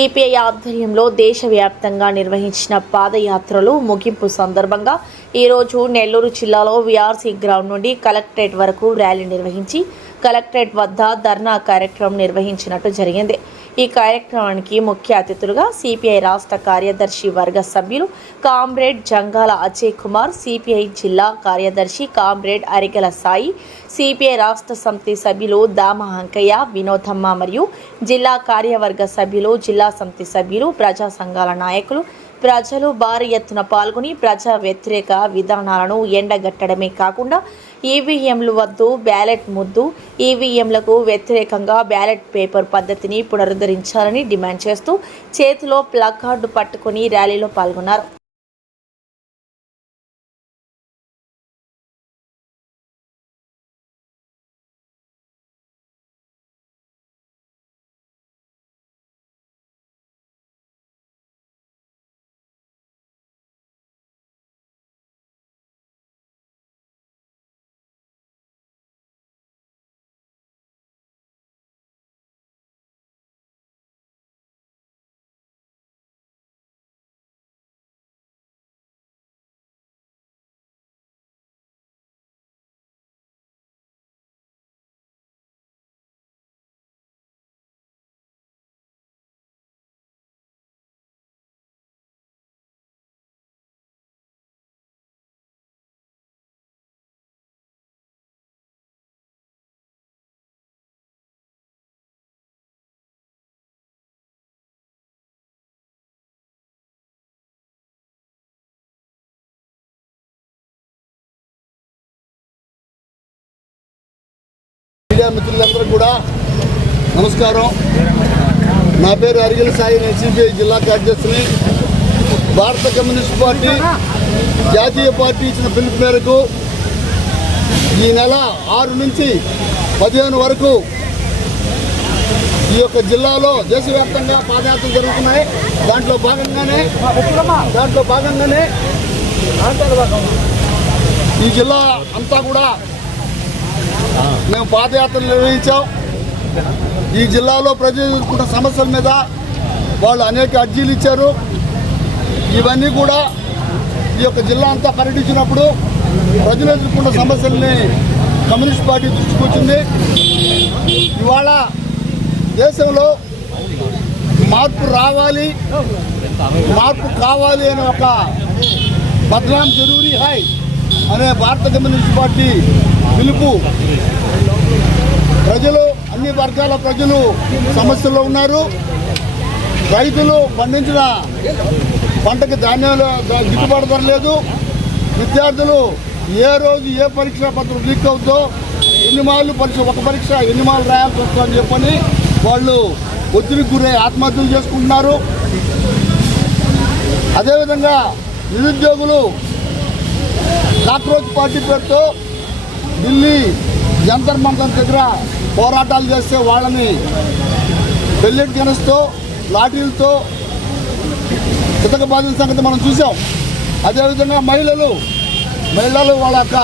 CPI ఆధ్వర్యంలో దేశవ్యాప్తంగా నిర్వహించిన పాదయాత్రలు ముగింపు సందర్భంగా ఈరోజు నెల్లూరు జిల్లాలో వీఆర్సీ గ్రౌండ్ నుండి కలెక్టరేట్ వరకు ర్యాలీ నిర్వహించి కలెక్టరేట్ వద్ద ధర్నా కార్యక్రమం నిర్వహించినట్టు జరిగింది. ఈ కార్యక్రమానికి ముఖ్య అతిథులుగా సిపిఐ రాష్ట్ర కార్యదర్శి వర్గ సభ్యులు కామ్రేడ్ జంగాల అజయ్ కుమార్, సిపిఐ జిల్లా కార్యదర్శి కామ్రేడ్ అరిగల సాయి, సిపిఐ రాష్ట్ర సమితి సభ్యులు దామ అంకయ్య, వినోదమ్మ మరియు జిల్లా కార్యవర్గ సభ్యులు, జిల్లా సమితి సభ్యులు, ప్రజా సంఘాల నాయకులు, ప్రజలు భారీ ఎత్తున పాల్గొని ప్రజా వ్యతిరేక విధానాలను ఎండగట్టడమే కాకుండా ఈవీఎంలు వద్దు, బ్యాలెట్ ముద్దు, ఈవీఎంలకు వ్యతిరేకంగా బ్యాలెట్ పేపర్ పద్ధతిని పునరుద్ధరించాలని డిమాండ్ చేస్తూ చేతిలో ప్లకార్డు పట్టుకుని ర్యాలీలో పాల్గొన్నారు. మిత్రులందరూ కూడా నమస్కారం. నా పేరు అరిగల సాయి, నేను సిపిఐ జిల్లా కార్యదర్శిని. భారత కమ్యూనిస్ట్ పార్టీ జాతీయ పార్టీ ఇచ్చిన పిలుపు మేరకు ఈ నెల 6 నుంచి 15 వరకు ఈ యొక్క జిల్లాలో దేశవ్యాప్తంగా పాదయాత్రలు జరుగుతున్నాయి. దాంట్లో భాగంగానే ఈ జిల్లా అంతా కూడా మేము పాదయాత్రలు నిర్వహించాం. ఈ జిల్లాలో ప్రజలు ఎదుర్కొంటున్న సమస్యల మీద వాళ్ళు అనేక అర్జీలు ఇచ్చారు. ఇవన్నీ కూడా ఈ యొక్క జిల్లా అంతా పర్యటించినప్పుడు ప్రజలు ఎదుర్కొంటున్న సమస్యల్ని కమ్యూనిస్ట్ పార్టీ దృష్టికి వచ్చింది. ఇవాళ దేశంలో మార్పు రావాలి, మార్పు కావాలి అనే ఒక బద్నాం జరూరీ హై అనే భారత కమ్యూనిస్ట్ పార్టీ పిలుపు. ప్రజలు, అన్ని వర్గాల ప్రజలు సమస్యల్లో ఉన్నారు. రైతులు పండించిన పంటకి ధాన్యాలు గిట్టుబాటు ధర లేదు. విద్యార్థులు ఏ రోజు ఏ పరీక్ష పత్రం లీక్ అవుతుందో, ఒక పరీక్ష ఎన్ని మార్లు రాయాల్సి వస్తుందని చెప్పని వాళ్ళు ఒత్తిడికి గురై ఆత్మహత్యలు చేసుకుంటున్నారు. అదేవిధంగా నిరుద్యోగులు కాక్రోచ్ పార్టీ పేరుతో ఢిల్లీ జంతర్ మంతర్ దగ్గర పోరాటాలు చేస్తే వాళ్ళని బెల్లెట్ గనస్తో, లాఠీలతో చితకబాదిన సంగతి మనం చూసాం. అదేవిధంగా మహిళలు వాళ్ళ యొక్క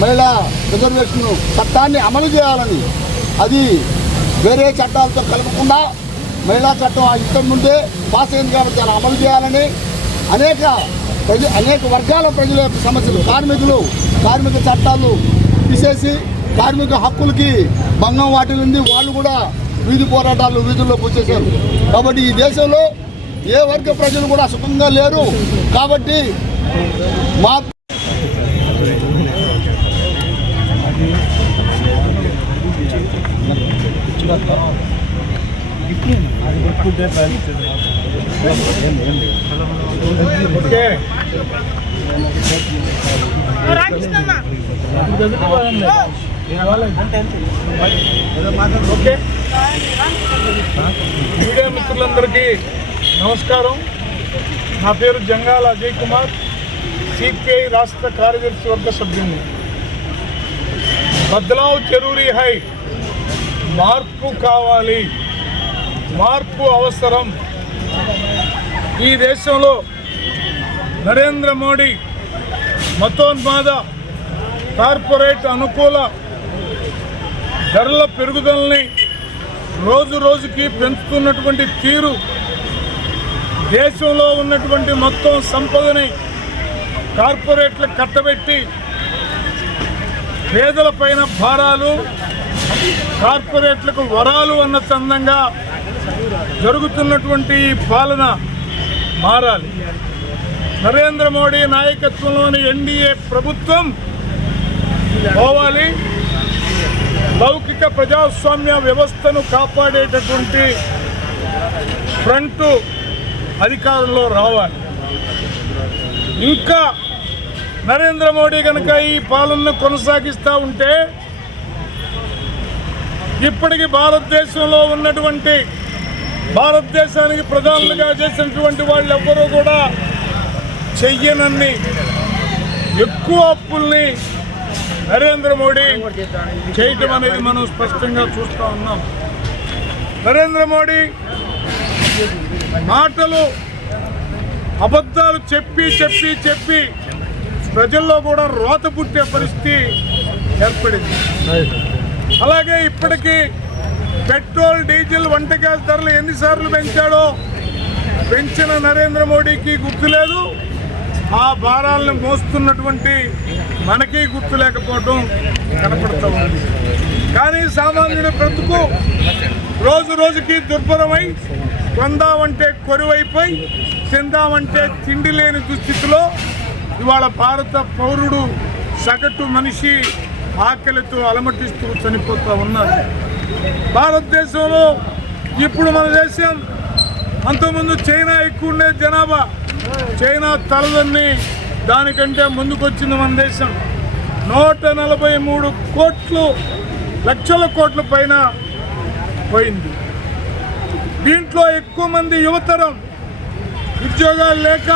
మహిళా రిజర్వేషన్ చట్టాన్ని అమలు చేయాలని, అది వేరే చట్టాలతో కలపకుండా మహిళా చట్టం ఇష్టం నుండే పాస్ అయింది కాబట్టి అలా అమలు చేయాలని అనేక వర్గాల ప్రజల యొక్క సమస్యలు, కార్మిక చట్టాలు తీసేసి కార్మిక హక్కులకి భంగం వాటిల్లింది. వాళ్ళు కూడా వీధుల్లోకి వచ్చేసారు. కాబట్టి ఈ దేశంలో ఏ వర్గ ప్రజలు కూడా సుఖంగా లేరు. కాబట్టి మా మీడియా మిత్రులందరికీ నమస్కారం. నా పేరు జంగాల అజయ్ కుమార్, సిపిఐ రాష్ట్ర కార్యదర్శి వర్గ సభ్యుని. బద్లావ్ జరూరీ హై, మార్పు కావాలి, మార్పు అవసరం. ఈ దేశంలో నరేంద్ర మోడీ మతోన్మాద కార్పొరేట్ అనుకూల ధరల పెరుగుదలని రోజు రోజుకి పెంచుతున్నటువంటి తీరు దేశంలో ఉన్నటువంటి మొత్తం సంపదని కార్పొరేట్లకు కట్టబెట్టి పేదల పైన భారాలు, కార్పొరేట్లకు వరాలు అన్న చందంగా జరుగుతున్నటువంటి ఈ పాలన మారాలి. నరేంద్ర మోడీ నాయకత్వంలోని ఎన్డీఏ ప్రభుత్వం పోవాలి. లౌకిక ప్రజాస్వామ్య వ్యవస్థను కాపాడేటటువంటి ఫ్రంట్ అధికారంలో రావాలి. ఇంకా నరేంద్ర మోడీ కనుక ఈ పాలనను కొనసాగిస్తూ ఉంటే ఇప్పటికి భారతదేశంలో ఉన్నటువంటి, భారతదేశానికి ప్రధానులుగా చేసినటువంటి వాళ్ళు ఎవ్వరూ కూడా చెయ్యనన్ని ఎక్కువ అప్పుల్ని నరేంద్ర మోడీ చేయటం అనేది మనం స్పష్టంగా చూస్తూ ఉన్నాం. నరేంద్ర మోడీ మాటలు అబద్ధాలు చెప్పి చెప్పి చెప్పి ప్రజల్లో కూడా రోత పుట్టే పరిస్థితి ఏర్పడింది. అలాగే ఇప్పటికీ పెట్రోల్, డీజిల్, వంట గ్యాస్ ధరలు ఎన్నిసార్లు పెంచాడో పెంచిన నరేంద్ర మోడీకి గుర్తులేదు. ఆ భారాలను మోస్తున్నటువంటి మనకి గుర్తు లేకపోవడం కనపడుతూ ఉంది. కానీ సామాన్యుడి బ్రతుకు రోజు రోజుకి దుర్భరమై, కొందామంటే కొరువైపోయి, తిందామంటే తిండి లేని దుస్థితిలో ఇవాళ భారత పౌరుడు, సగటు మనిషి ఆకలితో అలమటిస్తూ చనిపోతూ ఉన్నారు. భారతదేశంలో ఇప్పుడు మన దేశం, అంతకుముందు చైనా ఎక్కువ ఉండే జనాభా, చైనా తలదన్ని దానికంటే ముందుకొచ్చింది మన దేశం. 143 లక్షల కోట్ల పైన పోయింది. దీంట్లో ఎక్కువ మంది యువతరం ఉద్యోగాలు లేక,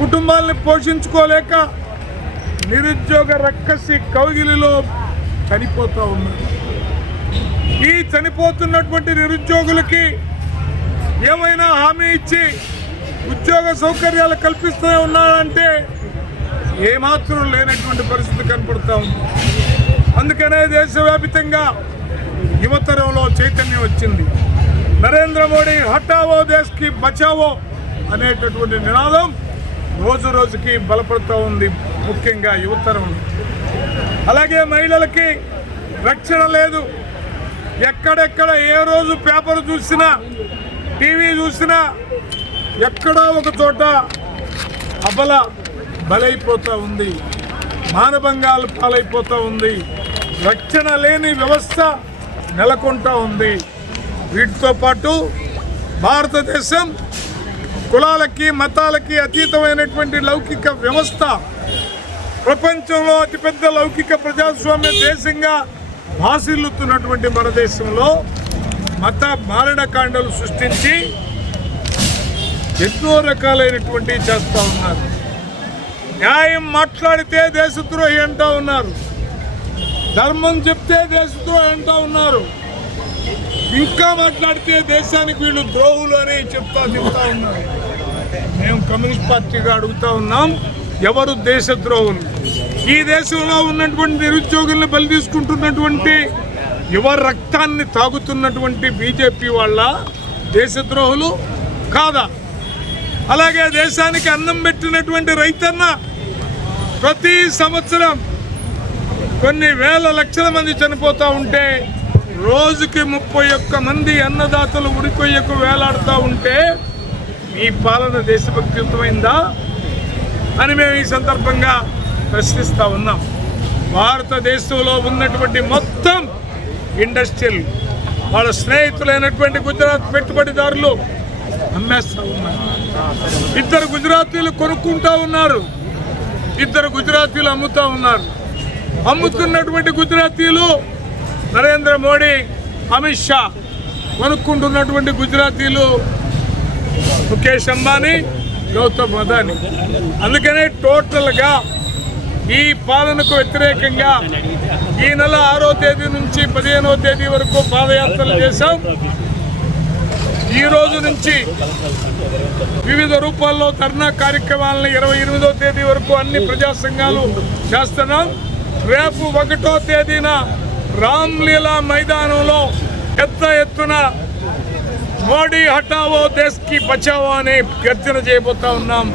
కుటుంబాలను పోషించుకోలేక నిరుద్యోగ రక్కసి కౌగిలిలో చనిపోతూ ఉన్నారు. ఈ చనిపోతున్నటువంటి నిరుద్యోగులకి ఏమైనా హామీ ఇచ్చి ఉద్యోగ సౌకర్యాలు కల్పిస్తూనే ఉన్నారంటే ఏమాత్రం లేనటువంటి పరిస్థితి కనపడుతూ ఉంది. అందుకనే దేశవ్యాప్తంగా యువతరంలో చైతన్యం వచ్చింది. నరేంద్ర మోడీ హటావో దేశ్కి బచావో అనేటటువంటి నినాదం రోజు రోజుకి బలపడుతూ ఉంది, ముఖ్యంగా యువతరం. అలాగే మహిళలకి రక్షణ లేదు. ఎక్కడెక్కడ ఏ రోజు పేపర్ చూసినా, టీవీ చూసినా ఎక్కడో ఒక చోట అబల బలైపోతూ ఉంది, మానభంగాలు పాలైపోతూ ఉంది, రక్షణ లేని వ్యవస్థ నెలకొంటూ ఉంది. వీటితో పాటు భారతదేశం కులాలకి, మతాలకి అతీతమైనటువంటి లౌకిక వ్యవస్థ, ప్రపంచంలో అతిపెద్ద లౌకిక ప్రజాస్వామ్య దేశంగా భాసిల్లుతున్నటువంటి మన దేశంలో మత మారణకాండలు సృష్టించి ఎన్నో రకాలైనటువంటి చేస్తూ ఉన్నారు. న్యాయం మాట్లాడితే దేశద్రోహి అంటూ ఉన్నారు, ధర్మం చెప్తే దేశద్రోహి అంటూ ఉన్నారు, ఇంకా మాట్లాడితే దేశానికి వీళ్ళు ద్రోహులు అని చెప్తా ఉన్నారు. మేము కమ్యూనిస్ట్ పార్టీగా అడుగుతా ఉన్నాం, ఎవరు దేశద్రోహులు? ఈ దేశంలో ఉన్నటువంటి నిరుద్యోగుల్ని బలి తీసుకుంటున్నటువంటి, యువ రక్తాన్ని తాగుతున్నటువంటి బీజేపీ వాళ్ళ దేశద్రోహులు కాదా? అలాగే దేశానికి అన్నం పెట్టినటువంటి రైతన్న ప్రతి సంవత్సరం కొన్ని వేల లక్షల మంది చనిపోతూ ఉంటే, రోజుకి 31 మంది అన్నదాతలు ఉరికొయ్యకు వేలాడుతూ ఉంటే ఈ పాలన దేశభక్తియుతమైందా అని మేము ఈ సందర్భంగా ప్రశ్నిస్తూ ఉన్నాం. భారతదేశంలో ఉన్నటువంటి మొత్తం ఇండస్ట్రియల్ వాళ్ళ స్నేహితులైనటువంటి గుజరాత్ పెట్టుబడిదారులు అమ్మేస్తూ ఉన్నారు. 2 గుజరాతీలు కొనుక్కుంటూ ఉన్నారు, 2 గుజరాతీలు అమ్ముతూ ఉన్నారు. అమ్ముతున్నటువంటి గుజరాతీలు నరేంద్ర మోడీ, అమిత్ షా, కొనుక్కుంటున్నటువంటి గుజరాతీలు ముఖేష్ అంబానీ, గౌతమ్ అదానీ. అందుకనే టోటల్గా ఈ పాలనకు వ్యతిరేకంగా ఈ నెల 6వ తేదీ నుంచి 15వ తేదీ వరకు పాదయాత్రలు చేశాం. ఈ రోజు నుంచి వివిధ రూపాల్లో ధర్నా కార్యక్రమాలను 28వ తేదీ వరకు అన్ని ప్రజా సంఘాలు చేస్తున్నాం. రేపు 1వ తేదీన రామ్లీలా మైదానంలో పెద్ద ఎత్తున మోడీ హటావో దేశ్ కి బచావో అనే గర్జన చేయబోతా ఉన్నాం.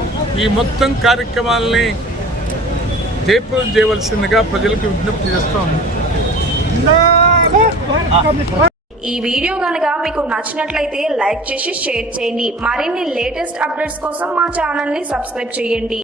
ఈ మొత్తం కార్యక్రమాలని జయప్రదం చేయవలసిందిగా ప్రజలకు విజ్ఞప్తి చేస్తా ఉన్నాం. ఈ వీడియో కనుక మీకు నచ్చినట్లయితే లైక్ చేసి షేర్ చేయండి. మరిన్ని లేటెస్ట్ అప్డేట్స్ కోసం మా ఛానల్ ని సబ్స్క్రైబ్ చేయండి.